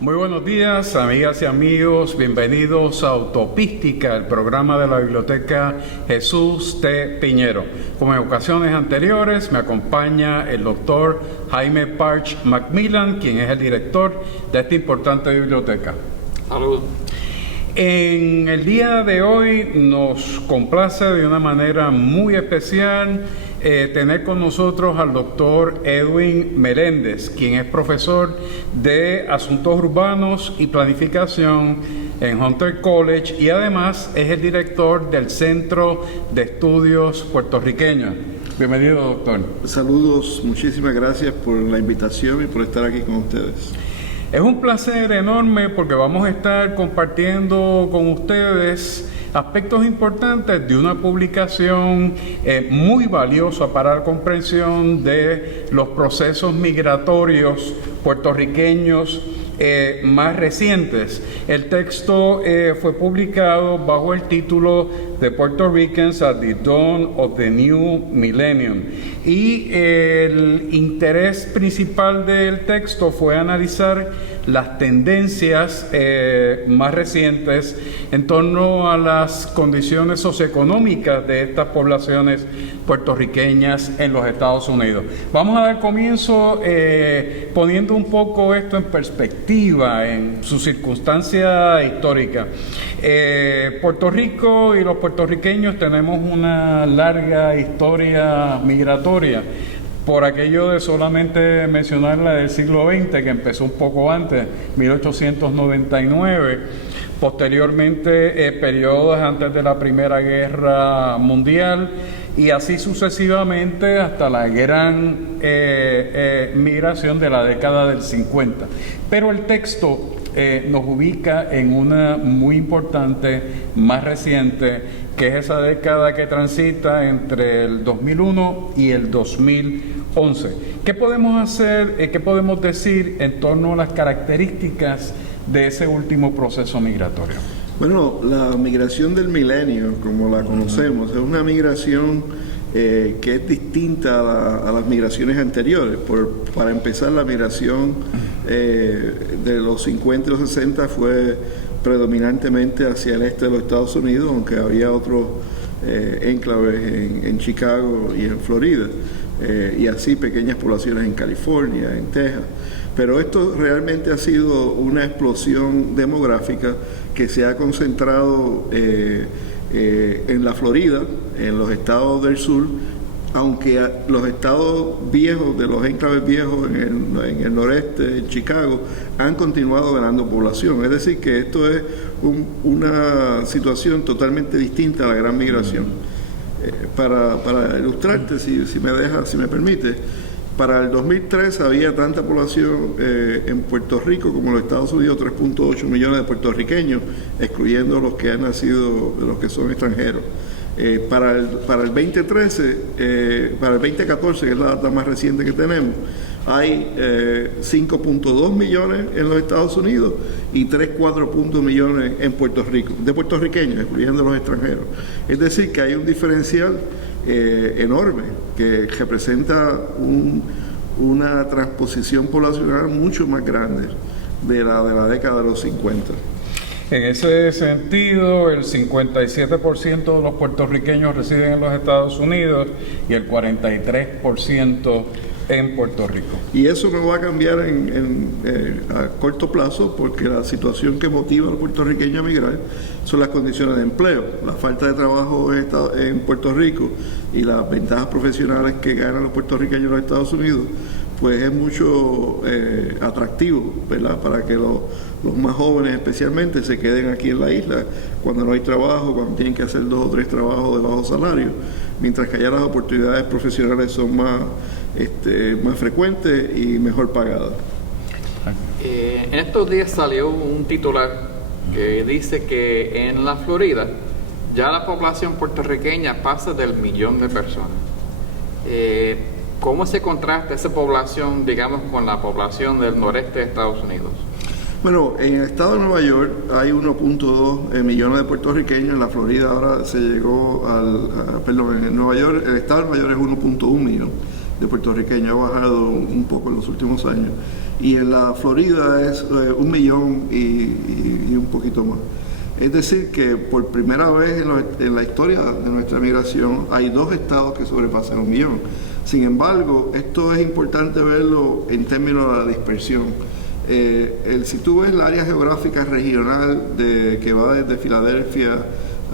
Muy buenos días, amigas y amigos, bienvenidos a Autopística, el programa de la Biblioteca Jesús T. Piñero. Como en ocasiones anteriores, me acompaña el doctor Jaime Parch Macmillan, quien es el director de esta importante biblioteca. Saludos. En el día de hoy nos complace de una manera muy especial tener con nosotros al doctor Edwin Meléndez, quien es profesor de Asuntos Urbanos y Planificación en Hunter College y además es el director del Centro de Estudios Puertorriqueños. Bienvenido, doctor. Saludos, muchísimas gracias por la invitación y por estar aquí con ustedes. Es un placer enorme porque vamos a estar compartiendo con ustedes aspectos importantes de una publicación muy valiosa para la comprensión de los procesos migratorios puertorriqueños más recientes. El texto fue publicado bajo el título The Puerto Ricans at the Dawn of the New Millennium y el interés principal del texto fue analizar las tendencias más recientes en torno a las condiciones socioeconómicas de estas poblaciones puertorriqueñas en los Estados Unidos. Vamos a dar comienzo poniendo un poco esto en perspectiva, en su circunstancia histórica. Puerto Rico y los puertorriqueños tenemos una larga historia migratoria. Por aquello de solamente mencionar la del siglo XX, que empezó un poco antes, 1899, posteriormente periodos antes de la Primera Guerra Mundial y así sucesivamente hasta la gran migración de la década del 50. Pero el texto nos ubica en una muy importante, más reciente, que es esa década que transita entre el 2001 y el 2011. ¿Qué podemos hacer, qué podemos decir en torno a las características de ese último proceso migratorio? Bueno, la migración del milenio, como la conocemos, es una migración que es distinta a las migraciones anteriores. Para empezar, la migración de los 50 y los 60 fue predominantemente hacia el este de los Estados Unidos, aunque había otros enclaves en Chicago y en Florida, y así pequeñas poblaciones en California, en Texas. Pero esto realmente ha sido una explosión demográfica que se ha concentrado en la Florida, en los estados del sur, aunque los estados viejos, de los enclaves viejos en el noreste, en Chicago, han continuado ganando población. Es decir, que esto es una situación totalmente distinta a la gran migración. Para ilustrarte, si me permite, para el 2003 había tanta población en Puerto Rico como en los Estados Unidos, 3.8 millones de puertorriqueños, excluyendo los que han nacido, los que son extranjeros. Para el 2013, para el 2014, que es la data más reciente que tenemos, hay 5.2 millones en los Estados Unidos y 3.4 millones en Puerto Rico, de puertorriqueños, excluyendo los extranjeros. Es decir, que hay un diferencial enorme que representa una transposición poblacional mucho más grande de la década de los 50. En ese sentido, el 57% de los puertorriqueños residen en los Estados Unidos y el 43% en Puerto Rico. Y eso no va a cambiar a corto plazo, porque la situación que motiva a los puertorriqueños a migrar son las condiciones de empleo, la falta de trabajo en Puerto Rico y las ventajas profesionales que ganan los puertorriqueños en los Estados Unidos, pues es mucho atractivo, ¿verdad? Para que los más jóvenes especialmente se queden aquí en la isla cuando no hay trabajo, cuando tienen que hacer 2 o 3 trabajos de bajo salario, mientras que allá las oportunidades profesionales son más frecuentes y mejor pagadas. En estos días salió un titular que dice que en la Florida ya la población puertorriqueña pasa del 1.000.000 de personas. ¿Cómo se contrasta esa población, digamos, con la población del noreste de Estados Unidos? Bueno, en el estado de Nueva York hay 1.2 millones de puertorriqueños. En la Florida ahora se llegó en Nueva York, el estado de Nueva York es 1.1 millón de puertorriqueños, ha bajado un poco en los últimos años. Y en la Florida es 1 millón y un poquito más. Es decir, que por primera vez en la historia de nuestra migración hay 2 estados que sobrepasan 1 millón. Sin embargo, esto es importante verlo en términos de la dispersión. Si tú ves el área geográfica regional que va desde Filadelfia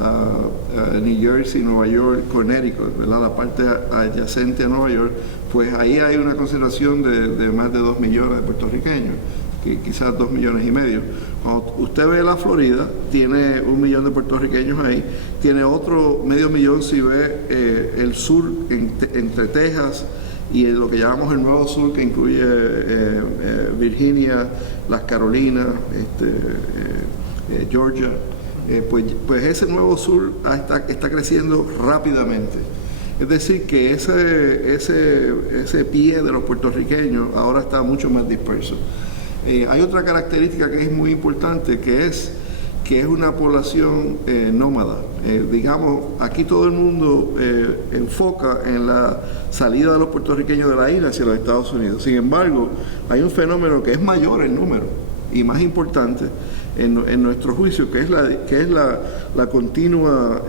a New Jersey, Nueva York, Connecticut, ¿verdad? La parte adyacente a Nueva York, pues ahí hay una concentración de más de 2 millones de puertorriqueños, que quizás 2,5 millones. Cuando usted ve la Florida, tiene 1 millón de puertorriqueños ahí, tiene otro 500,000 si ve el sur entre Texas y lo que llamamos el Nuevo Sur, que incluye Virginia, las Carolinas, Georgia. Pues ese Nuevo Sur está creciendo rápidamente. Es decir, que ese pie de los puertorriqueños ahora está mucho más disperso. Hay otra característica que es muy importante, que es una población nómada. Digamos, aquí todo el mundo enfoca en la salida de los puertorriqueños de la isla hacia los Estados Unidos. Sin embargo, hay un fenómeno que es mayor en número y más importante en nuestro juicio, que es la continua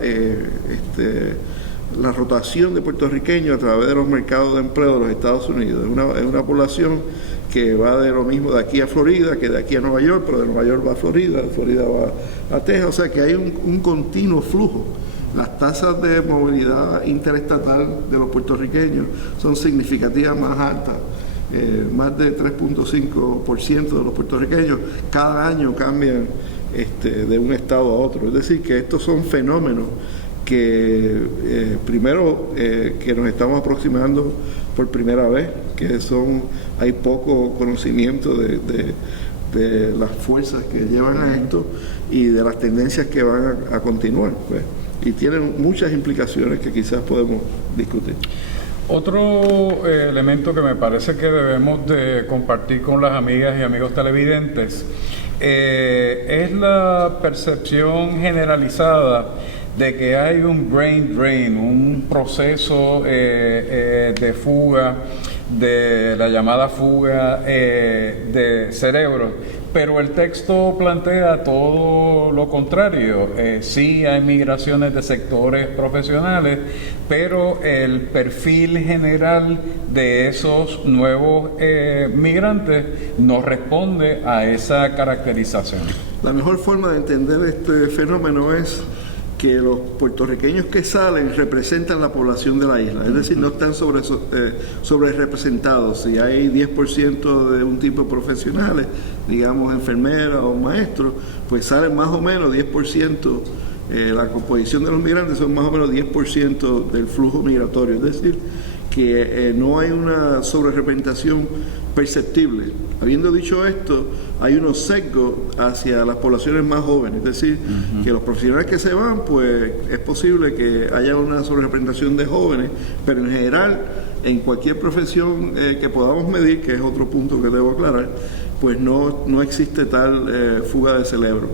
la rotación de puertorriqueños a través de los mercados de empleo de los Estados Unidos. Es una población que va de lo mismo de aquí a Florida, que de aquí a Nueva York, pero de Nueva York va a Florida, de Florida va a Texas, o sea que hay un continuo flujo. Las tasas de movilidad interestatal de los puertorriqueños son significativamente más altas. Más de 3.5% de los puertorriqueños cada año cambian de un estado a otro. Es decir, que estos son fenómenos que primero que nos estamos aproximando por primera vez, que hay poco conocimiento de las fuerzas que llevan a esto y de las tendencias que van a continuar, pues, y tienen muchas implicaciones que quizás podemos discutir. Otro elemento que me parece que debemos de compartir con las amigas y amigos televidentes es la percepción generalizada de que hay un brain drain, un proceso de fuga, de la llamada fuga de cerebro, pero el texto plantea todo lo contrario. Sí hay migraciones de sectores profesionales, pero el perfil general de esos nuevos migrantes no responde a esa caracterización. La mejor forma de entender este fenómeno es que los puertorriqueños que salen representan la población de la isla, es decir, no están sobre representados. Si hay 10% de un tipo de profesionales, digamos enfermeras o maestros, pues salen más o menos 10%, la composición de los migrantes son más o menos 10% del flujo migratorio, es decir, que no hay una sobrerepresentación perceptible. Habiendo dicho esto, hay unos sesgos hacia las poblaciones más jóvenes, es decir, que los profesionales que se van, pues es posible que haya una sobrerepresentación de jóvenes, pero en general, en cualquier profesión que podamos medir, que es otro punto que debo aclarar, pues no existe tal fuga de cerebro.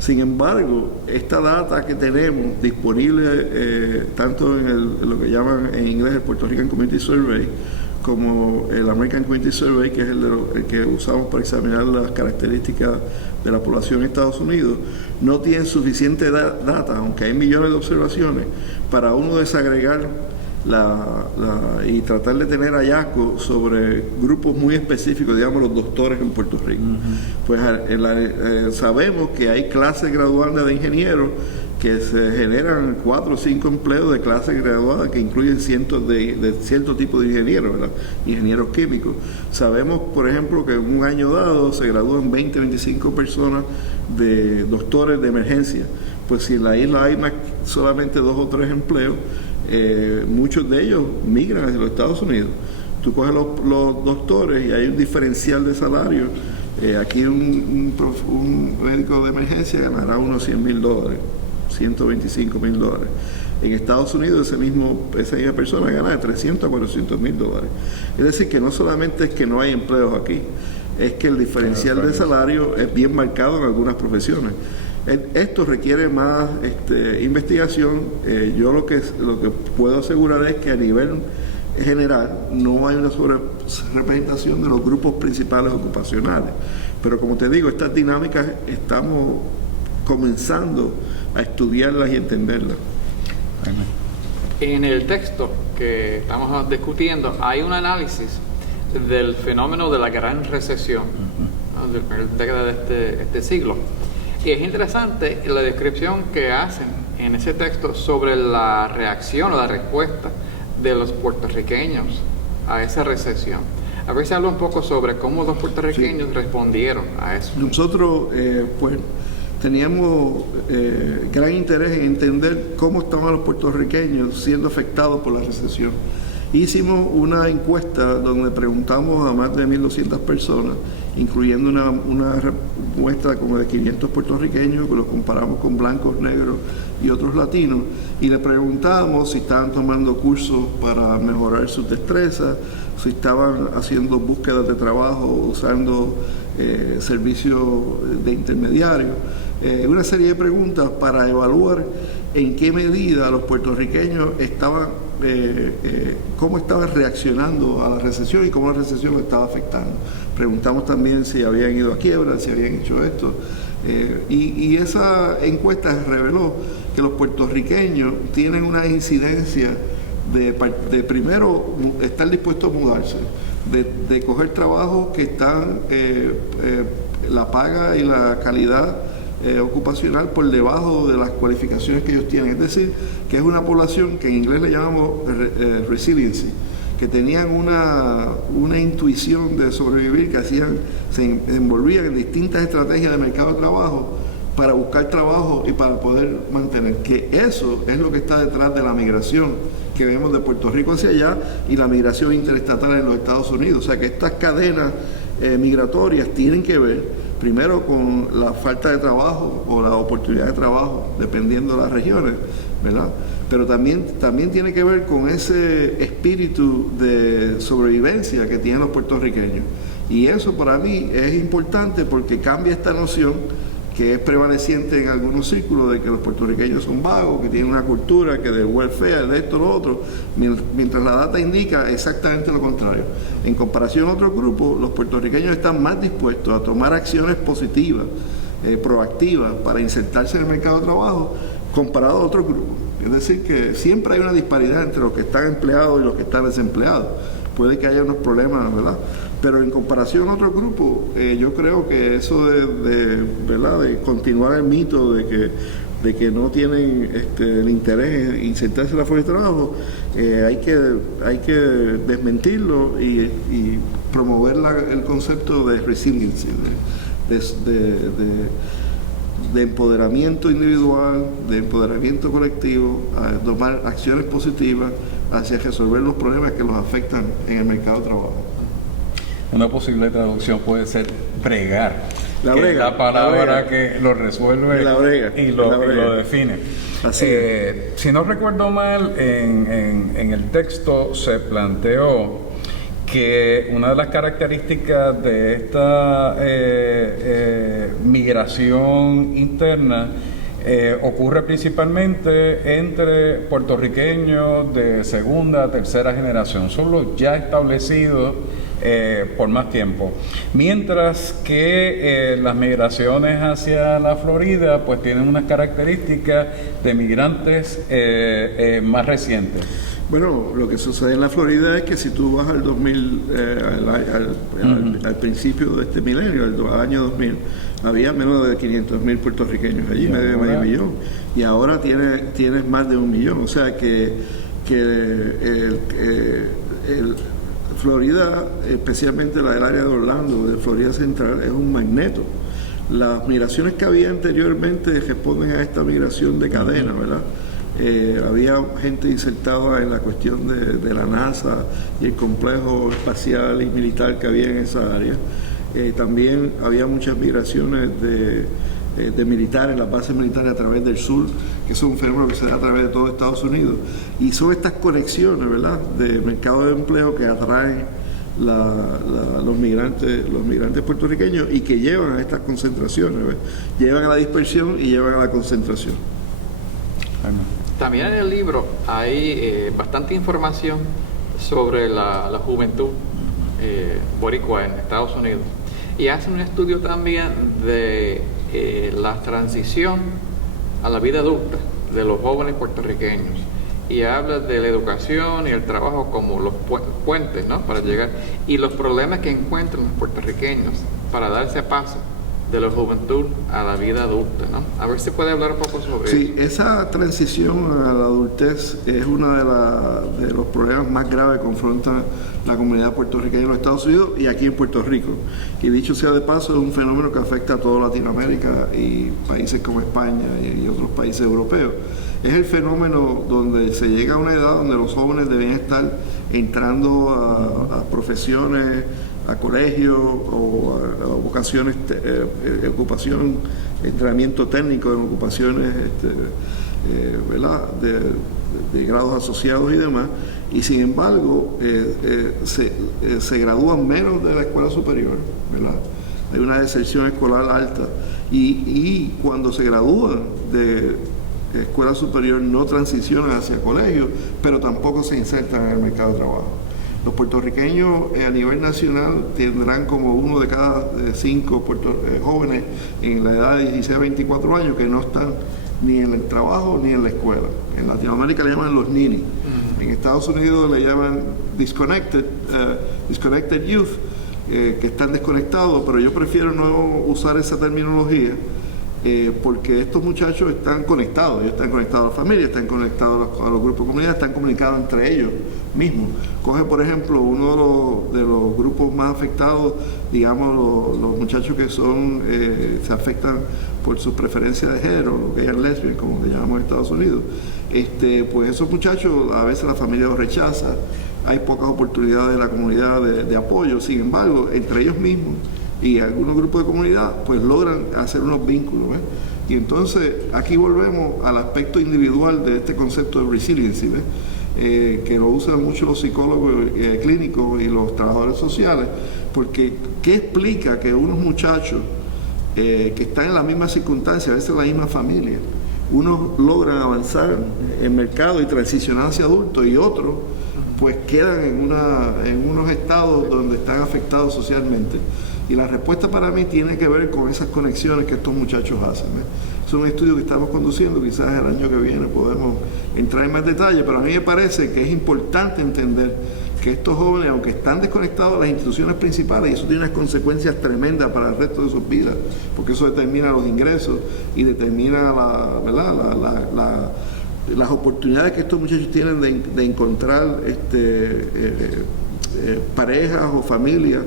Sin embargo, esta data que tenemos disponible tanto en lo que llaman en inglés el Puerto Rican Community Survey, como el American Community Survey, que es el que usamos para examinar las características de la población en Estados Unidos, no tienen suficiente data, aunque hay millones de observaciones, para uno desagregar y tratar de tener hallazgos sobre grupos muy específicos, digamos los doctores en Puerto Rico. Pues sabemos que hay clases graduadas de ingenieros que se generan 4 o 5 empleos de clases graduadas que incluyen cientos de cierto tipo de ingenieros, ¿verdad? Ingenieros químicos. Sabemos, por ejemplo, que en un año dado se gradúan 20 o 25 personas de doctores de emergencia. Pues si en la isla hay solamente 2 o 3 empleos, muchos de ellos migran hacia los Estados Unidos. Tú coges los doctores y hay un diferencial de salario. Aquí un médico de emergencia ganará unos $100,000, $125,000. En Estados Unidos esa misma persona gana de $300,000 a $400,000. Es decir, que no solamente es que no hay empleos aquí, es que el diferencial de salario es bien marcado en algunas profesiones. Esto requiere más investigación. Yo lo que puedo asegurar es que a nivel general no hay una representación de los grupos principales ocupacionales. Pero como te digo, estas dinámicas estamos comenzando a estudiarlas y entenderlas. En el texto que estamos discutiendo hay un análisis del fenómeno de la gran recesión, ¿no? de la primera década de este siglo. Y es interesante la descripción que hacen en ese texto sobre la reacción o la respuesta de los puertorriqueños a esa recesión. A ver si habla un poco sobre cómo los puertorriqueños respondieron a eso. Nosotros, pues, teníamos gran interés en entender cómo estaban los puertorriqueños siendo afectados por la recesión. Hicimos una encuesta donde preguntamos a más de 1.200 personas, incluyendo una muestra como de 500 puertorriqueños, que los comparamos con blancos, negros y otros latinos, y le preguntamos si estaban tomando cursos para mejorar sus destrezas, si estaban haciendo búsquedas de trabajo, usando servicios de intermediarios, una serie de preguntas para evaluar en qué medida los puertorriqueños estaban, cómo estaban reaccionando a la recesión y cómo la recesión estaba afectando. Preguntamos también si habían ido a quiebra, si habían hecho esto. Y esa encuesta reveló que los puertorriqueños tienen una incidencia de primero estar dispuestos a mudarse, de coger trabajos que están la paga y la calidad ocupacional por debajo de las cualificaciones que ellos tienen. Es decir, que es una población que en inglés le llamamos resiliency, que tenían una intuición de sobrevivir, que se envolvían en distintas estrategias de mercado de trabajo para buscar trabajo y para poder mantener. Que eso es lo que está detrás de la migración que vemos de Puerto Rico hacia allá y la migración interestatal en los Estados Unidos. O sea que estas cadenas migratorias tienen que ver primero con la falta de trabajo o la oportunidad de trabajo, dependiendo de las regiones, ¿verdad? Pero también tiene que ver con ese espíritu de sobrevivencia que tienen los puertorriqueños. Y eso para mí es importante porque cambia esta noción que es prevaleciente en algunos círculos de que los puertorriqueños son vagos, que tienen una cultura, que de welfare, de esto, lo otro, mientras la data indica exactamente lo contrario. En comparación a otros grupos, los puertorriqueños están más dispuestos a tomar acciones positivas, proactivas, para insertarse en el mercado de trabajo, comparado a otros grupos. Es decir, que siempre hay una disparidad entre los que están empleados y los que están desempleados. Puede que haya unos problemas, ¿verdad? Pero en comparación a otros grupos, yo creo que eso ¿verdad? De continuar el mito de que no tienen el interés en insertarse en la fuerza de trabajo, hay que desmentirlo y promover el concepto de resiliencia, de empoderamiento individual, de empoderamiento colectivo, a tomar acciones positivas hacia resolver los problemas que los afectan en el mercado de trabajo. Una posible traducción puede ser bregar, la que brega, es la palabra la brega, que lo resuelve la brega, y lo define. Si no recuerdo mal, en el texto se planteó que una de las características de esta migración interna ocurre principalmente entre puertorriqueños de segunda, tercera generación, son los ya establecidos por más tiempo, mientras que las migraciones hacia la Florida pues tienen unas características de migrantes más recientes. Bueno, lo que sucede en la Florida es que si tú vas al 2000, al principio de este milenio, al año 2000, había menos de 500,000 puertorriqueños allí, medio millón, y ahora tienes más de 1 millón. O sea que Florida, especialmente la del área de Orlando, de Florida Central, es un magneto. Las migraciones que había anteriormente responden a esta migración de cadena, ¿verdad? Había gente insertada en la cuestión de la NASA y el complejo espacial y militar que había en esa área. También había muchas migraciones de militares, las bases militares a través del sur, que es un fenómeno que se da a través de todo Estados Unidos. Y son estas conexiones, ¿verdad?, de mercado de empleo que atraen los migrantes puertorriqueños y que llevan a estas concentraciones, ¿ves? Llevan a la dispersión y llevan a la concentración. También en el libro hay bastante información sobre la juventud boricua en Estados Unidos, y hacen un estudio también de la transición a la vida adulta de los jóvenes puertorriqueños, y habla de la educación y el trabajo como los puentes, ¿no?, para llegar, y los problemas que encuentran los puertorriqueños para darse paso de la juventud a la vida adulta, ¿no? A ver si puede hablar un poco sobre eso. Sí, esa transición a la adultez es uno de los problemas más graves que confronta la comunidad puertorriqueña en los Estados Unidos y aquí en Puerto Rico. Y dicho sea de paso, es un fenómeno que afecta a toda Latinoamérica y países como España y otros países europeos. Es el fenómeno donde se llega a una edad donde los jóvenes deben estar entrando a profesiones, a colegios o a vocaciones, ocupación, entrenamiento técnico en ocupaciones, ¿verdad?, de grados asociados y demás, y sin embargo se gradúan menos de la escuela superior, ¿verdad? Hay una deserción escolar alta, y cuando se gradúan de escuela superior no transicionan hacia colegios, pero tampoco se insertan en el mercado de trabajo. Los puertorriqueños a nivel nacional tendrán como 1 de cada 5 jóvenes en la edad de 16 a 24 años que no están ni en el trabajo ni en la escuela. En Latinoamérica le llaman los ninis. En Estados Unidos le llaman disconnected youth, que están desconectados, pero yo prefiero no usar esa terminología porque estos muchachos están conectados. Ellos están conectados a la familia, están conectados a los grupos de comunidad, están comunicados entre ellos mismos. Coge, por ejemplo, uno de los grupos más afectados, digamos, los muchachos que se afectan por su preferencia de género, los gays and lesbian, como le llamamos en Estados Unidos. Pues esos muchachos, a veces la familia los rechaza, hay pocas oportunidades de la comunidad de apoyo. Sin embargo, entre ellos mismos y algunos grupos de comunidad, pues logran hacer unos vínculos, ¿ves? Y entonces aquí volvemos al aspecto individual de este concepto de resiliency, ¿ves? Que lo usan mucho los psicólogos clínicos y los trabajadores sociales, porque ¿qué explica que unos muchachos que están en la misma circunstancia, a veces en la misma familia, unos logran avanzar en el mercado y transicionar hacia adultos, y otros pues quedan en unos estados donde están afectados socialmente? Y la respuesta para mí tiene que ver con esas conexiones que estos muchachos hacen, ¿ves? Es un estudio que estamos conduciendo, quizás el año que viene podemos entrar en más detalle, pero a mí me parece que es importante entender que estos jóvenes, aunque están desconectados de las instituciones principales, y eso tiene unas consecuencias tremendas para el resto de sus vidas, porque eso determina los ingresos y determina las oportunidades que estos muchachos tienen de encontrar parejas o familias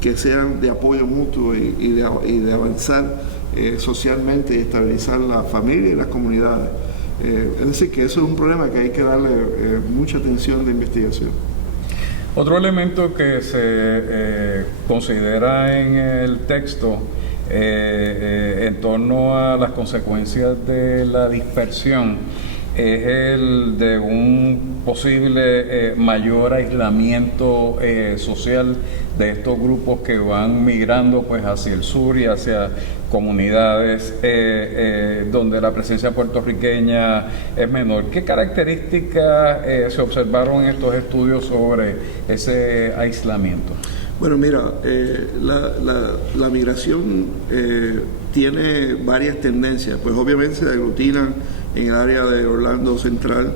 que sean de apoyo mutuo y de avanzar socialmente y estabilizar la familia y las comunidades. Es decir, que eso es un problema que hay que darle mucha atención de investigación. Otro elemento que se considera en el texto en torno a las consecuencias de la dispersión es el de un posible mayor aislamiento social de estos grupos que van migrando pues hacia el sur y hacia comunidades donde la presencia puertorriqueña es menor. ¿Qué características se observaron en estos estudios sobre ese aislamiento? Bueno, mira, la migración tiene varias tendencias. Pues obviamente se aglutinan en el área de Orlando Central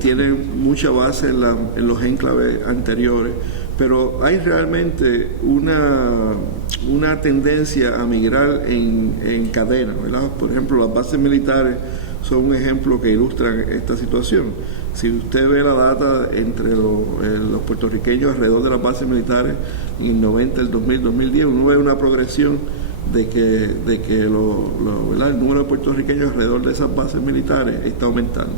tienen mucha base en los enclaves anteriores, pero hay realmente una tendencia a migrar en cadena, ¿verdad? Por ejemplo, las bases militares son un ejemplo que ilustran esta situación. Si usted ve la data entre los puertorriqueños alrededor de las bases militares en el 90, el 2000, 2010, uno ve una progresión de que el número de puertorriqueños alrededor de esas bases militares está aumentando.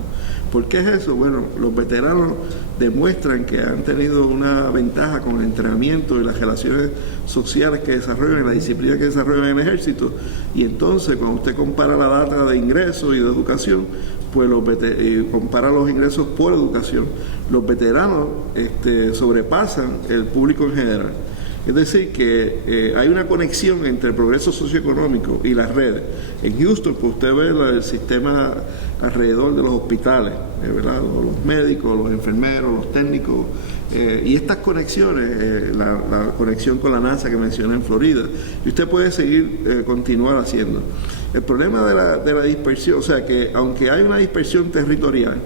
¿Por qué es eso? Bueno, los veteranos demuestran que han tenido una ventaja con el entrenamiento y las relaciones sociales que desarrollan, la disciplina que desarrollan en el ejército, y entonces cuando usted compara la data de ingresos y de educación, pues compara los ingresos por educación, los veteranos sobrepasan el público en general. Es decir, que hay una conexión entre el progreso socioeconómico y las redes. En Houston, pues usted ve el sistema alrededor de los hospitales, ¿verdad? Los médicos, los enfermeros, los técnicos, y estas conexiones, la conexión con la NASA que mencioné en Florida, y usted puede seguir, continuar haciendo. El problema de la dispersión, o sea que aunque hay una dispersión territorial,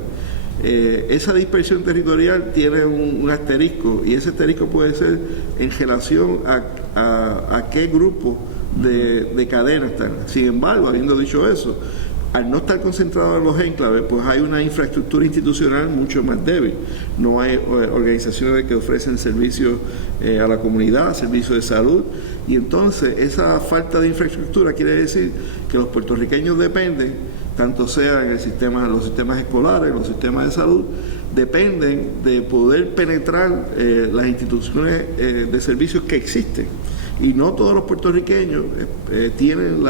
esa dispersión territorial tiene un asterisco, y ese asterisco puede ser en relación a qué grupo de cadena están. Sin embargo, habiendo dicho eso, al no estar concentrado en los enclaves, pues hay una infraestructura institucional mucho más débil. No hay organizaciones que ofrecen servicios a la comunidad, servicios de salud, y entonces esa falta de infraestructura quiere decir que los puertorriqueños dependen, tanto sea en los sistemas escolares, los sistemas de salud, dependen de poder penetrar las instituciones de servicios que existen. Y no todos los puertorriqueños tienen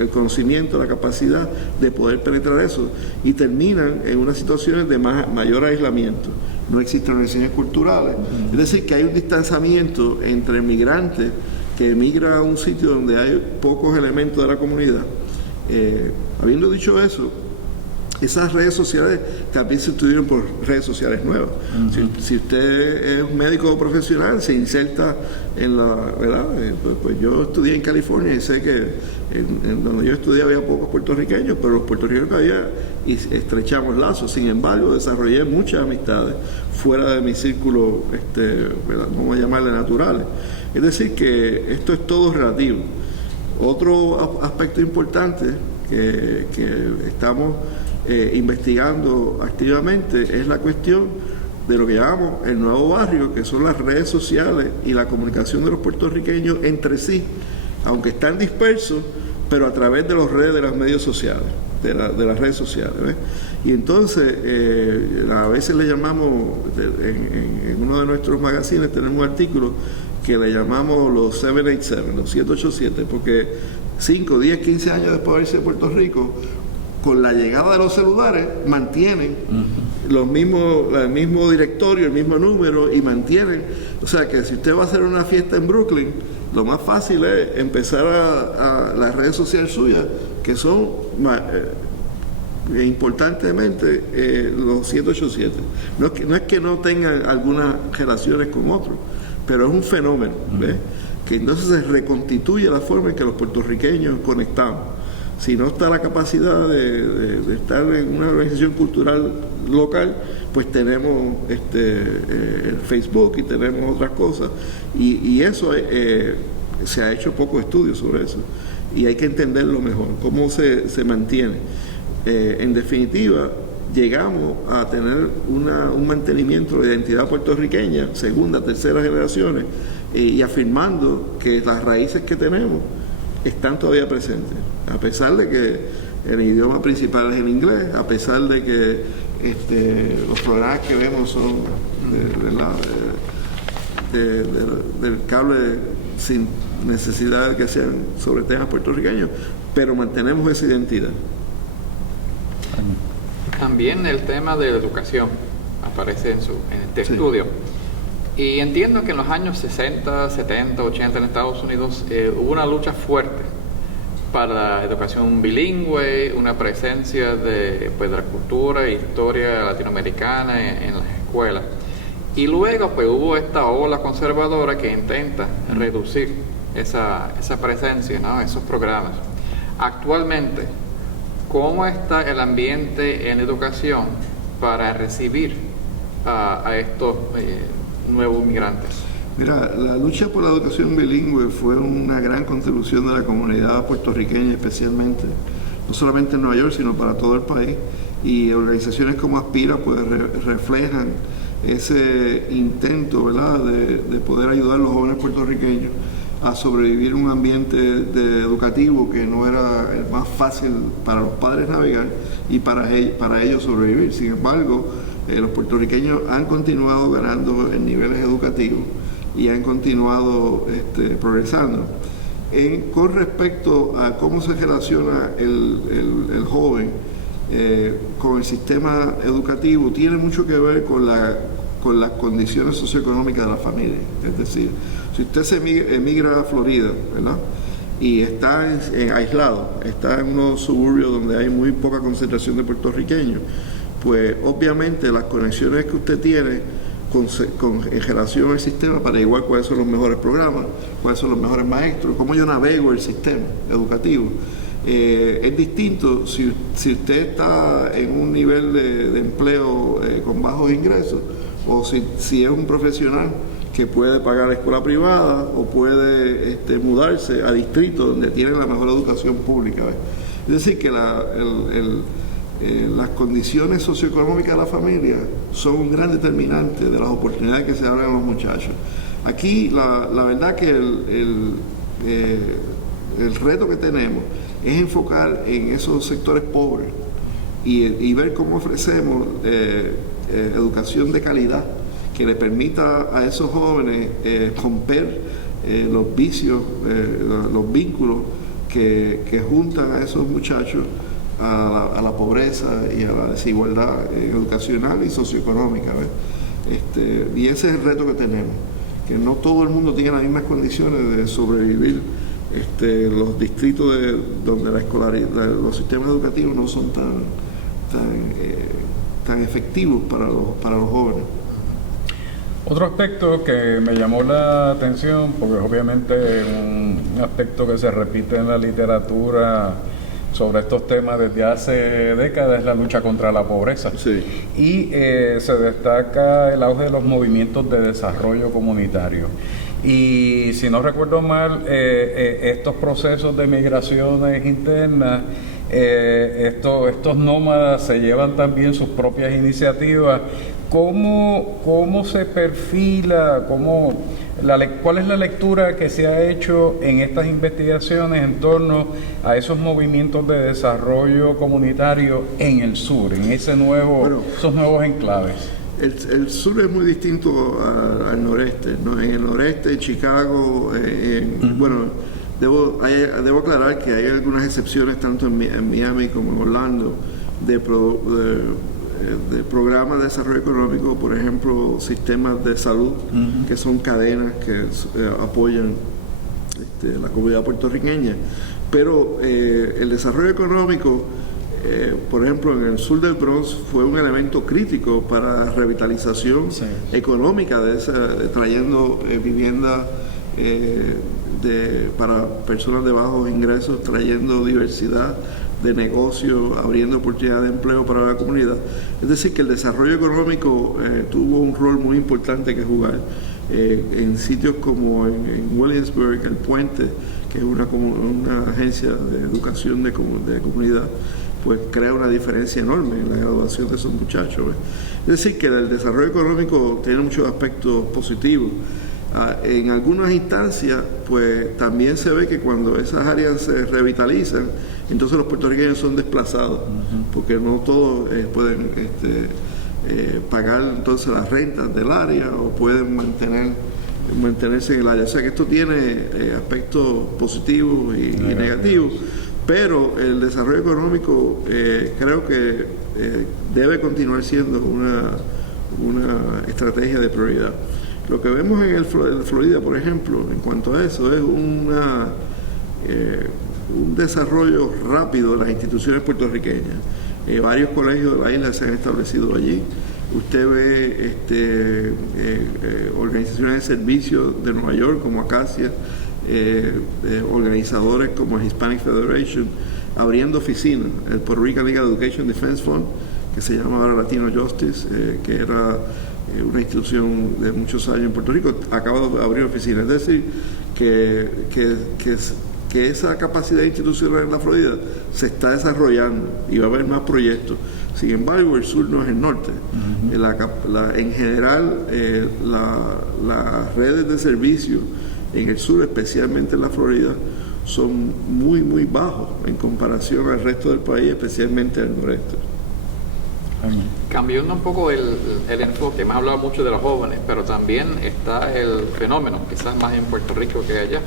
el conocimiento, la capacidad de poder penetrar eso, y terminan en unas situaciones de mayor aislamiento. No existen organizaciones culturales. Es decir, que hay un distanciamiento entre el migrante que emigra a un sitio donde hay pocos elementos de la comunidad. Habiendo dicho eso, esas redes sociales también se estudian por redes sociales nuevas. Si usted es un médico profesional, se inserta en la, ¿verdad? Pues yo estudié en California y sé que en donde yo estudié había pocos puertorriqueños, pero los puertorriqueños que había, y estrechamos lazos. Sin embargo, desarrollé muchas amistades fuera de mi círculo, ¿verdad? Vamos a llamarle naturales. Es decir, que esto es todo relativo. Otro aspecto importante que estamos investigando activamente es la cuestión de lo que llamamos el nuevo barrio, que son las redes sociales y la comunicación de los puertorriqueños entre sí, aunque están dispersos, pero a través de las redes de los medios sociales, de las redes sociales, ¿ves? Y entonces a veces le llamamos, en uno de nuestros magazines tenemos un artículo que le llamamos los 787, los 787, porque 5, 10, 15 años después de irse de Puerto Rico, con la llegada de los celulares, mantienen el mismo directorio, el mismo número, y mantienen. O sea que si usted va a hacer una fiesta en Brooklyn, lo más fácil es empezar a las redes sociales suyas, que son importantemente los 787. No es que no tengan algunas relaciones con otros, pero es un fenómeno, ¿ves? Que entonces se reconstituye la forma en que los puertorriqueños conectamos. Si no está la capacidad de estar en una organización cultural local, pues tenemos el Facebook y tenemos otras cosas. Y eso se ha hecho poco estudio sobre eso. Y hay que entenderlo mejor, cómo se mantiene. En definitiva, llegamos a tener un mantenimiento de la identidad puertorriqueña, segunda, tercera generaciones, y afirmando que las raíces que tenemos están todavía presentes, a pesar de que el idioma principal es el inglés, a pesar de que los programas que vemos son del cable sin necesidad de que sean sobre temas puertorriqueños, pero mantenemos esa identidad. También el tema de la educación aparece en este estudio. Y entiendo que en los años 60, 70, 80 en Estados Unidos hubo una lucha fuerte para la educación bilingüe, una presencia de la cultura e historia latinoamericana en las escuelas. Y luego pues hubo esta ola conservadora que intenta reducir esa presencia, ¿no? Esos programas. Actualmente, ¿cómo está el ambiente en educación para recibir a estos nuevos migrantes? Mira, la lucha por la educación bilingüe fue una gran contribución de la comunidad puertorriqueña, especialmente, no solamente en Nueva York, sino para todo el país. Y organizaciones como Aspira pues reflejan ese intento, ¿verdad?, de poder ayudar a los jóvenes puertorriqueños a sobrevivir en un ambiente educativo que no era el más fácil para los padres navegar y para ellos sobrevivir. Sin embargo, los puertorriqueños han continuado ganando en niveles educativos y han continuado progresando. Con respecto a cómo se relaciona el joven con el sistema educativo, tiene mucho que ver con las condiciones socioeconómicas de la familia. Es decir, si usted se emigra a Florida, ¿verdad?, y está aislado, está en unos suburbios donde hay muy poca concentración de puertorriqueños, pues obviamente las conexiones que usted tiene en relación al sistema para igual cuáles son los mejores programas, cuáles son los mejores maestros, cómo yo navego el sistema educativo. Es distinto si usted está en un nivel de empleo con bajos ingresos o si es un profesional que puede pagar la escuela privada o puede mudarse a distritos donde tienen la mejor educación pública, ¿ves? Es decir, que las condiciones socioeconómicas de la familia son un gran determinante de las oportunidades que se abren a los muchachos. Aquí la verdad que el reto que tenemos es enfocar en esos sectores pobres y ver cómo ofrecemos educación de calidad que le permita a esos jóvenes romper los vicios, los vínculos que juntan a esos muchachos a la pobreza y a la desigualdad educacional y socioeconómica, ¿ves? Y ese es el reto que tenemos, que no todo el mundo tiene las mismas condiciones de sobrevivir. Los distritos donde la escolaridad, los sistemas educativos no son tan efectivos para los jóvenes. Otro aspecto que me llamó la atención, porque obviamente es un aspecto que se repite en la literatura sobre estos temas desde hace décadas, es la lucha contra la pobreza. Sí. Y se destaca el auge de los movimientos de desarrollo comunitario. Y si no recuerdo mal, estos procesos de migraciones internas, estos nómadas se llevan también sus propias iniciativas. ¿Cómo se perfila, cuál es la lectura que se ha hecho en estas investigaciones en torno a esos movimientos de desarrollo comunitario en el sur, en esos nuevos enclaves? El sur es muy distinto al noreste, ¿no? En el noreste, en Chicago, bueno, debo aclarar que hay algunas excepciones tanto en Miami como en Orlando de programas de desarrollo económico, por ejemplo, sistemas de salud, que son cadenas que apoyan la comunidad puertorriqueña. Pero el desarrollo económico, por ejemplo, en el sur del Bronx fue un elemento crítico para la revitalización económica trayendo vivienda para personas de bajos ingresos, trayendo diversidad de negocios, abriendo oportunidades de empleo para la comunidad. Es decir, que el desarrollo económico tuvo un rol muy importante que jugar en sitios como en Williamsburg, el Puente, que es una agencia de educación de comunidad, pues crea una diferencia enorme en la graduación de esos muchachos, ¿ves? Es decir, que el desarrollo económico tiene muchos aspectos positivos. En algunas instancias, pues también se ve que cuando esas áreas se revitalizan, entonces los puertorriqueños son desplazados, porque no todos pueden pagar entonces las rentas del área o pueden mantenerse en el área. O sea que esto tiene aspectos positivos y negativos, pero el desarrollo económico creo que debe continuar siendo una estrategia de prioridad. Lo que vemos en Florida, por ejemplo, en cuanto a eso, es un desarrollo rápido de las instituciones puertorriqueñas. Varios colegios de la isla se han establecido allí. Usted ve organizaciones de servicios de Nueva York como Acacia, organizadores como Hispanic Federation abriendo oficinas. El Puerto Rican Legal Education Defense Fund, que se llama ahora Latino Justice, que era una institución de muchos años en Puerto Rico, acaba de abrir oficinas. Es decir, que esa capacidad institucional en la Florida se está desarrollando y va a haber más proyectos. Sin embargo, el sur no es el norte. En general, las redes de servicio en el sur, especialmente en la Florida, son muy, muy bajos en comparación al resto del país, especialmente al noreste. Cambiando un poco el enfoque, hemos hablado mucho de los jóvenes, pero también está el fenómeno, quizás más en Puerto Rico que allá,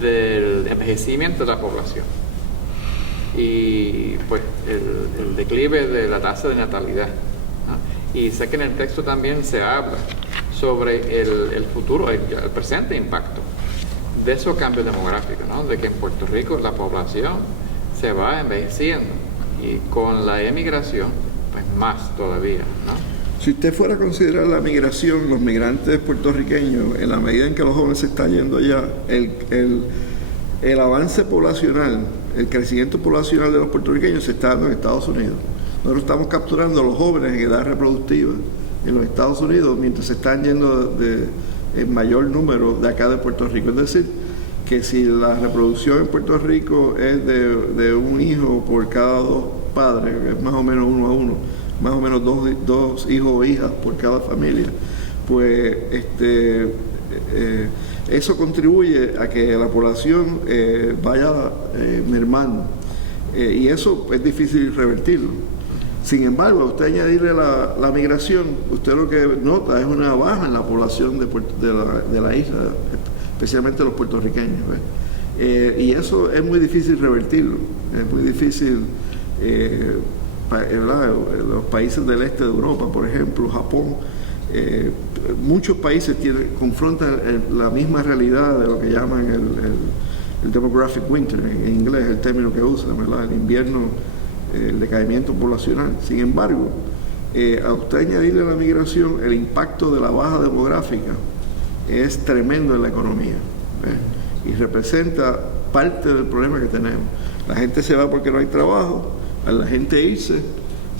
del envejecimiento de la población y pues el declive de la tasa de natalidad, ¿no? Y sé que en el texto también se habla sobre el futuro, el presente impacto de esos cambios demográficos, ¿no? De que en Puerto Rico la población se va envejeciendo y con la emigración pues más todavía, ¿no? Si usted fuera a considerar la migración, los migrantes puertorriqueños, en la medida en que los jóvenes se están yendo allá, el avance poblacional, el crecimiento poblacional de los puertorriqueños se está dando en Estados Unidos. Nosotros estamos capturando a los jóvenes en edad reproductiva en los Estados Unidos mientras se están yendo en mayor número de acá de Puerto Rico. Es decir, que si la reproducción en Puerto Rico es de un hijo por cada dos padres, es más o menos 1 a 1, más o menos dos hijos o hijas por cada familia, pues eso contribuye a que la población vaya mermando, y eso es difícil revertirlo. Sin embargo, a usted añadirle la migración, usted lo que nota es una baja en la población de la isla, especialmente los puertorriqueños, y eso es muy difícil revertirlo, es muy difícil. Los países del este de Europa, por ejemplo, Japón, muchos países confrontan la misma realidad de lo que llaman el demographic winter, en inglés el término que usan, ¿verdad? El invierno, el decaimiento poblacional. Sin embargo, a usted añadirle a la migración, el impacto de la baja demográfica es tremendo en la economía, y representa parte del problema que tenemos. La gente se va porque no hay trabajo, a la gente irse,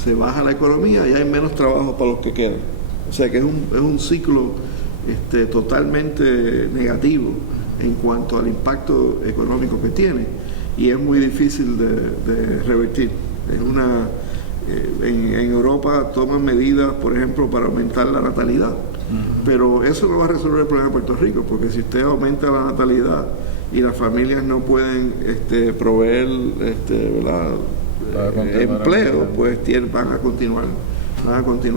se baja la economía y hay menos trabajo para los que quedan. O sea que es un ciclo totalmente negativo en cuanto al impacto económico que tiene, y es muy difícil de revertir. En Europa toman medidas, por ejemplo, para aumentar la natalidad, pero eso no va a resolver el problema de Puerto Rico, porque si usted aumenta la natalidad y las familias no pueden proveer empleo, pues van a continuar.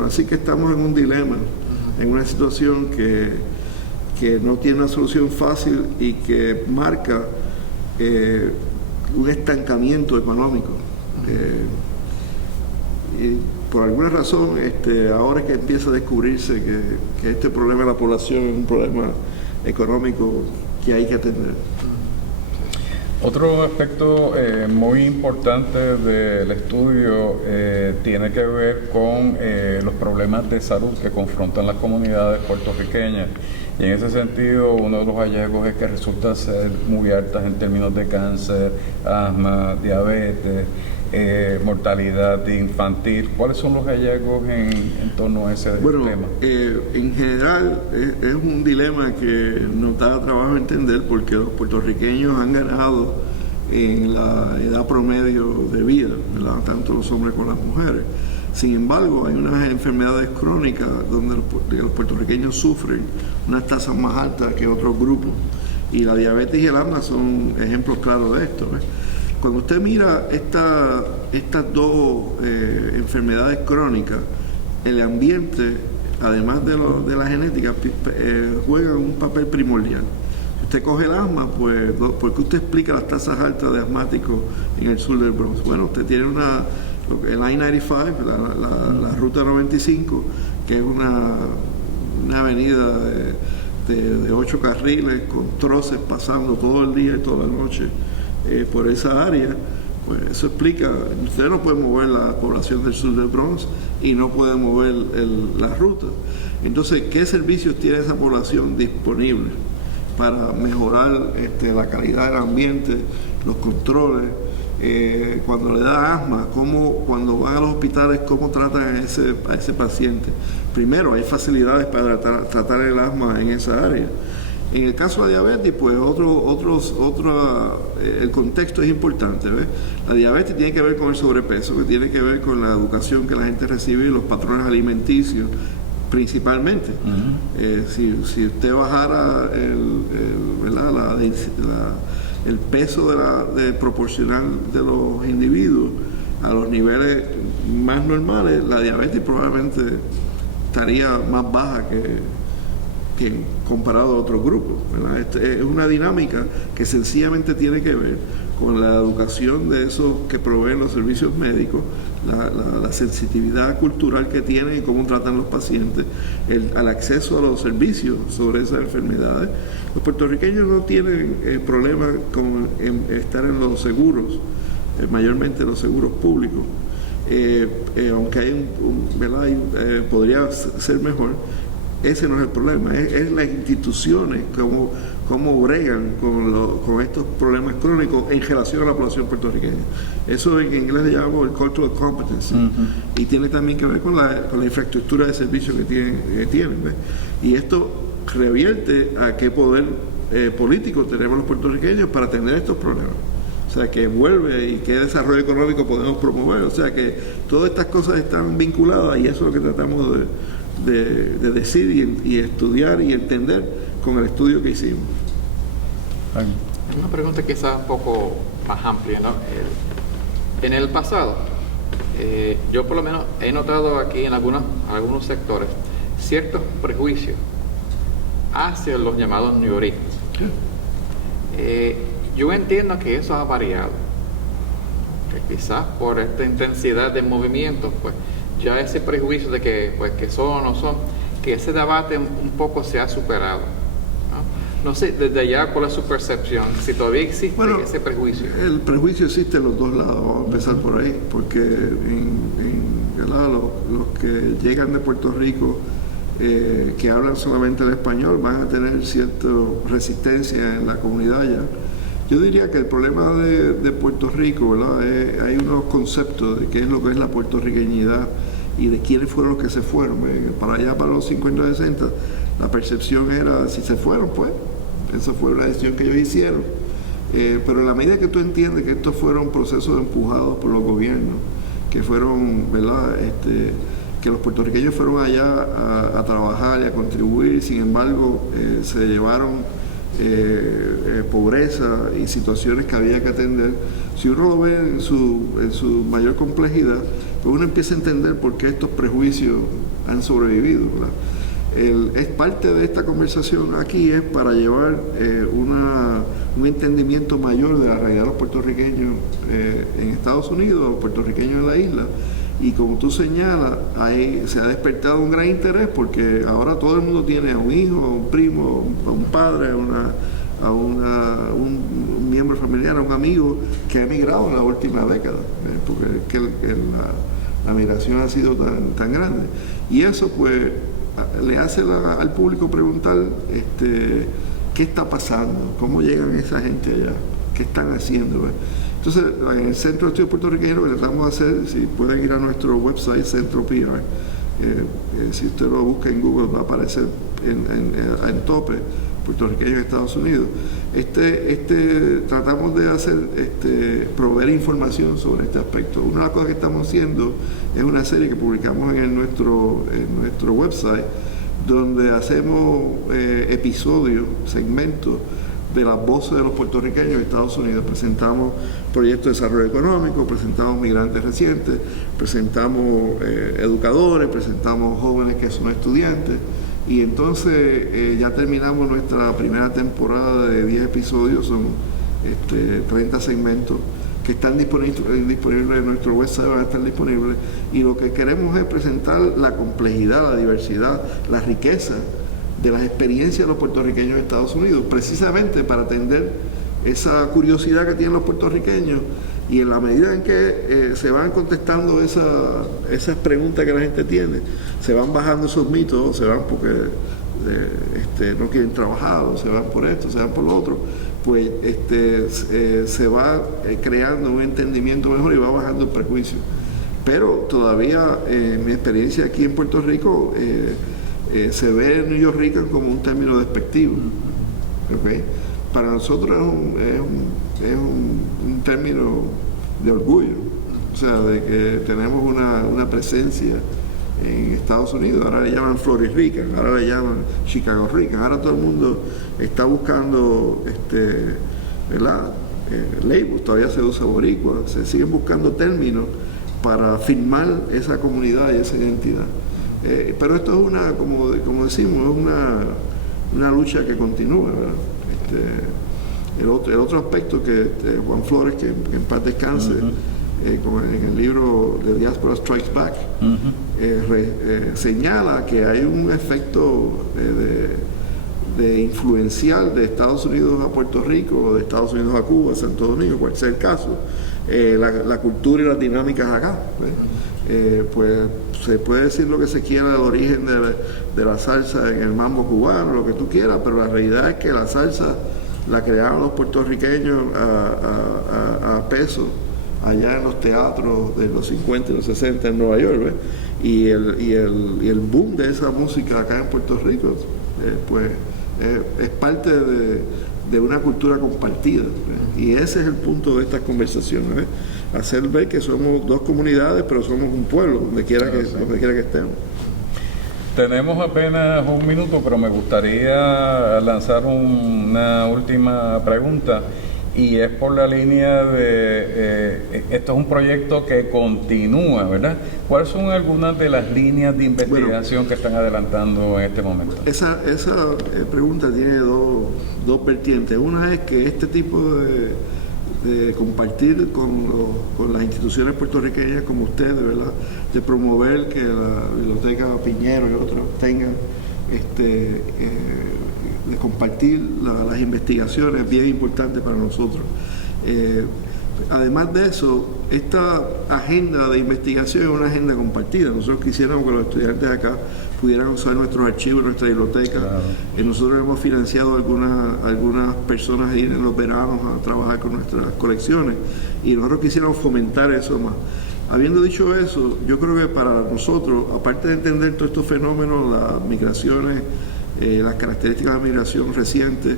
Así que estamos en un dilema, en una situación que no tiene una solución fácil y que marca un estancamiento económico. Y por alguna razón, ahora es que empieza a descubrirse que este problema de la población es un problema económico que hay que atender. Otro aspecto muy importante del estudio tiene que ver con los problemas de salud que confrontan las comunidades puertorriqueñas. Y en ese sentido, uno de los hallazgos es que resultan ser muy altas en términos de cáncer, asma, diabetes, mortalidad infantil. ¿Cuáles son los hallazgos en torno a ese tema? En general es un dilema que nos da trabajo entender, porque los puertorriqueños han ganado en la edad promedio de vida, ¿verdad? Tanto los hombres como las mujeres. Sin embargo, hay unas enfermedades crónicas donde los puertorriqueños sufren unas tasas más altas que otros grupos, y la diabetes y el asma son ejemplos claros de esto, ¿ves? Cuando usted mira estas dos enfermedades crónicas, el ambiente, además de la genética, juega un papel primordial. Si usted coge el asma, pues, ¿por qué usted explica las tasas altas de asmáticos en el sur del Bronx? Bueno, usted tiene el I-95, la Ruta 95, que es una avenida de 8 carriles con troces pasando todo el día y toda la noche por esa área. Pues eso explica, usted no puede mover la población del sur del Bronx y no puede mover la ruta. Entonces, ¿qué servicios tiene esa población disponible? para mejorar la calidad del ambiente, los controles. Cuando le da asma, cuando van a los hospitales, cómo tratan a ese paciente. Primero, hay facilidades para tratar el asma en esa área. En el caso de la diabetes, pues el contexto es importante, ¿ves? La diabetes tiene que ver con el sobrepeso, que tiene que ver con la educación que la gente recibe y los patrones alimenticios, principalmente. Si usted bajara el peso proporcional de los individuos a los niveles más normales, la diabetes probablemente estaría más baja que comparado a otros grupos, ¿verdad? Es una dinámica que sencillamente tiene que ver con la educación de esos que proveen los servicios médicos, la sensitividad cultural que tienen y cómo tratan los pacientes, al acceso a los servicios sobre esas enfermedades. Los puertorriqueños no tienen problemas con estar en los seguros, mayormente los seguros públicos, aunque podría ser mejor. Ese no es el problema, es las instituciones, cómo bregan con estos problemas crónicos en relación a la población puertorriqueña. Eso en inglés le llamamos el cultural competency, y tiene también que ver con la infraestructura de servicios que tienen, ¿ves? Y esto revierte a qué poder político tenemos los puertorriqueños para atender estos problemas. O sea, que vuelve y qué desarrollo económico podemos promover. O sea, que todas estas cosas están vinculadas y eso es lo que tratamos de decir y estudiar y entender con el estudio que hicimos. Una pregunta quizás un poco más amplia, ¿no? En el pasado, yo por lo menos he notado aquí en algunos sectores ciertos prejuicios hacia los llamados neoristas. Yo entiendo que eso ha variado, que quizás por esta intensidad de movimientos, pues ya ese prejuicio de que son o no son, que ese debate un poco se ha superado, ¿no? No sé, desde allá, ¿cuál es su percepción? Si todavía existe ese prejuicio. El prejuicio existe en los dos lados, vamos a empezar por ahí, porque los que llegan de Puerto Rico, que hablan solamente el español, van a tener cierta resistencia en la comunidad allá. Yo diría que el problema de Puerto Rico, ¿verdad? Hay unos conceptos de qué es lo que es la puertorriqueñidad y de quiénes fueron los que se fueron. Para allá, para los 50 60, la percepción era, si se fueron, pues, esa fue una decisión que ellos hicieron. Pero en la medida que tú entiendes que estos fueron procesos empujados por los gobiernos, que fueron, ¿verdad?, que los puertorriqueños fueron allá a trabajar y a contribuir, sin embargo, se llevaron pobreza y situaciones que había que atender. Si uno lo ve en su mayor complejidad, pues uno empieza a entender por qué estos prejuicios han sobrevivido, ¿verdad? Es parte de esta conversación aquí, es para llevar un entendimiento mayor de la realidad de los puertorriqueños en Estados Unidos, los puertorriqueños en la isla. Y como tú señalas, ahí se ha despertado un gran interés porque ahora todo el mundo tiene a un hijo, a un primo, a un padre, a un miembro familiar, a un amigo que ha emigrado en la última década, porque la migración ha sido tan grande. Y eso pues le hace al público preguntar qué está pasando, cómo llegan esa gente allá, qué están haciendo, ¿ves? Entonces, en el Centro de Estudios Puertorriqueños lo que tratamos de hacer, si pueden ir a nuestro website, Centro PR, si usted lo busca en Google va a aparecer en tope, puertorriqueños en Estados Unidos. Tratamos de proveer información sobre este aspecto. Una de las cosas que estamos haciendo es una serie que publicamos en nuestro website, donde hacemos episodios, segmentos, de las voces de los puertorriqueños en Estados Unidos. Presentamos proyectos de desarrollo económico, presentamos migrantes recientes, presentamos educadores, presentamos jóvenes que son estudiantes, y entonces ya terminamos nuestra primera temporada de 10 episodios, son 30 segmentos que están disponibles en nuestro website, van a estar disponibles, y lo que queremos es presentar la complejidad, la diversidad, la riqueza de las experiencias de los puertorriqueños en Estados Unidos, precisamente para atender esa curiosidad que tienen los puertorriqueños, y en la medida en que se van contestando esas preguntas que la gente tiene, se van bajando esos mitos, porque no quieren trabajar, o se van por esto, se van por lo otro, pues se va creando un entendimiento mejor y va bajando el prejuicio. Pero todavía, en mi experiencia aquí en Puerto Rico, se ve el New Rican como un término despectivo. ¿Okay? Para nosotros es un término de orgullo, o sea, de que tenemos una presencia en Estados Unidos. Ahora le llaman Florida Rican, ahora le llaman Chicago Rican, ahora todo el mundo está buscando ¿verdad? Labels, todavía se usa boricua, se siguen buscando términos para firmar esa comunidad y esa identidad. Pero esto es como decimos, es una lucha que continúa, ¿verdad? El otro aspecto que Juan Flores, que en paz descanse, como en el libro de Diaspora Strikes Back, señala que hay un efecto de influencial de Estados Unidos a Puerto Rico, o de Estados Unidos a Cuba, a Santo Domingo, cual sea el caso, la cultura y las dinámicas acá. Pues se puede decir lo que se quiera del origen de la salsa en el mambo cubano, lo que tú quieras, pero la realidad es que la salsa la crearon los puertorriqueños a peso allá en los teatros de los 50 y los 60 en Nueva York, ¿ves? Y el boom de esa música acá en Puerto Rico pues es parte de una cultura compartida, ¿ves? Y ese es el punto de estas conversaciones, ¿ves? Hacer ver que somos dos comunidades, pero somos un pueblo, donde quiera que estemos. Tenemos apenas un minuto, pero me gustaría lanzar una última pregunta, y es por la línea de esto es un proyecto que continúa, ¿verdad? ¿Cuáles son algunas de las líneas de investigación que están adelantando en este momento? Esa pregunta tiene dos vertientes. Una es que este tipo de compartir con las instituciones puertorriqueñas como ustedes, ¿verdad? De promover que la Biblioteca Piñero y otros tengan de compartir las investigaciones es bien importante para nosotros. Además de eso, esta agenda de investigación es una agenda compartida. Nosotros quisiéramos que los estudiantes acá pudieran usar nuestros archivos, nuestra biblioteca. Claro. Nosotros hemos financiado algunas personas a ir en los veranos a trabajar con nuestras colecciones, y nosotros quisiéramos fomentar eso más. Habiendo dicho eso, yo creo que para nosotros, aparte de entender todos estos fenómenos, las migraciones, las características de la migración reciente,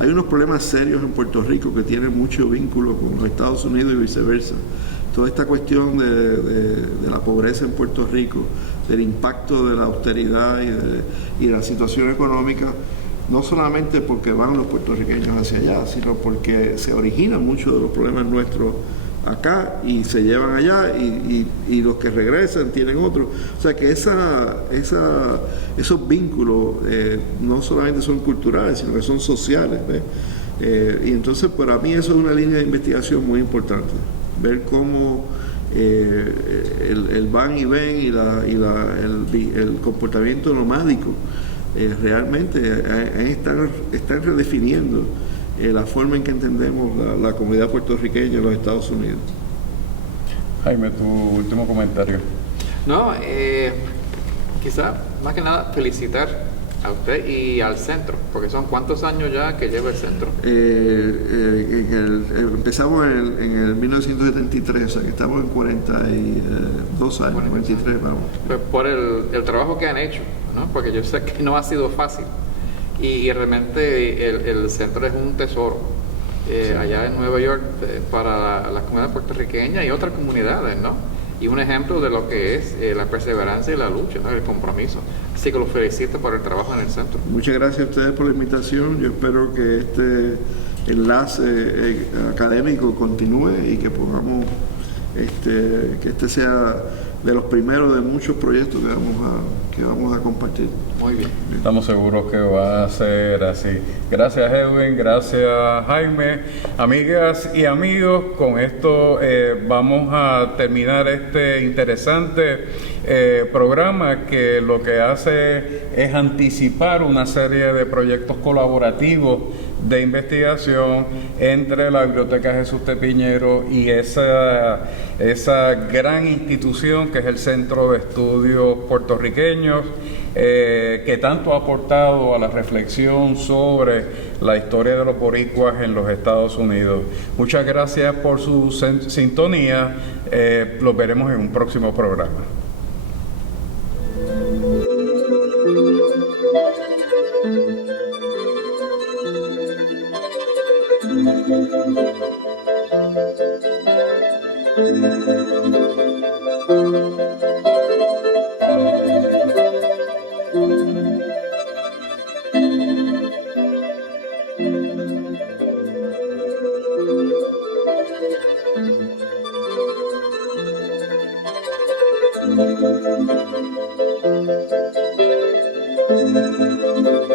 hay unos problemas serios en Puerto Rico que tienen mucho vínculo con los Estados Unidos y viceversa. Toda esta cuestión de la pobreza en Puerto Rico, del impacto de la austeridad y de la situación económica, no solamente porque van los puertorriqueños hacia allá, sino porque se originan muchos de los problemas nuestros acá y se llevan allá, y los que regresan tienen otros. O sea que esos vínculos no solamente son culturales, sino que son sociales, ¿ves? Y entonces para mí eso es una línea de investigación muy importante, ver cómo el van y ven y el comportamiento nomádico realmente están redefiniendo la forma en que entendemos la comunidad puertorriqueña en los Estados Unidos. Jaime, tu último comentario. No, quizá más que nada felicitar a usted y al centro, porque son ¿cuántos años ya que lleva el centro? Empezamos en el 1973, o sea que estamos en 42 años, 23 vamos. Pues por el trabajo que han hecho, ¿no? Porque yo sé que no ha sido fácil. Y realmente el centro es un tesoro allá en Nueva York para la comunidad puertorriqueña y otras comunidades, ¿no? Y un ejemplo de lo que es la perseverancia y la lucha, ¿no? El compromiso. Así que los felicito por el trabajo en el centro. Muchas gracias a ustedes por la invitación. Yo espero que este enlace académico continúe y que podamos que este sea de los primeros de muchos proyectos que vamos a compartir. Muy bien. Estamos seguros que va a ser así. Gracias, Edwin, gracias, Jaime. Amigas y amigos, con esto vamos a terminar este interesante programa que lo que hace es anticipar una serie de proyectos colaborativos de investigación entre la Biblioteca Jesús T. Piñero y esa gran institución que es el Centro de Estudios Puertorriqueños, que tanto ha aportado a la reflexión sobre la historia de los boricuas en los Estados Unidos. Muchas gracias por su sintonía. Los veremos en un próximo programa. Thank you.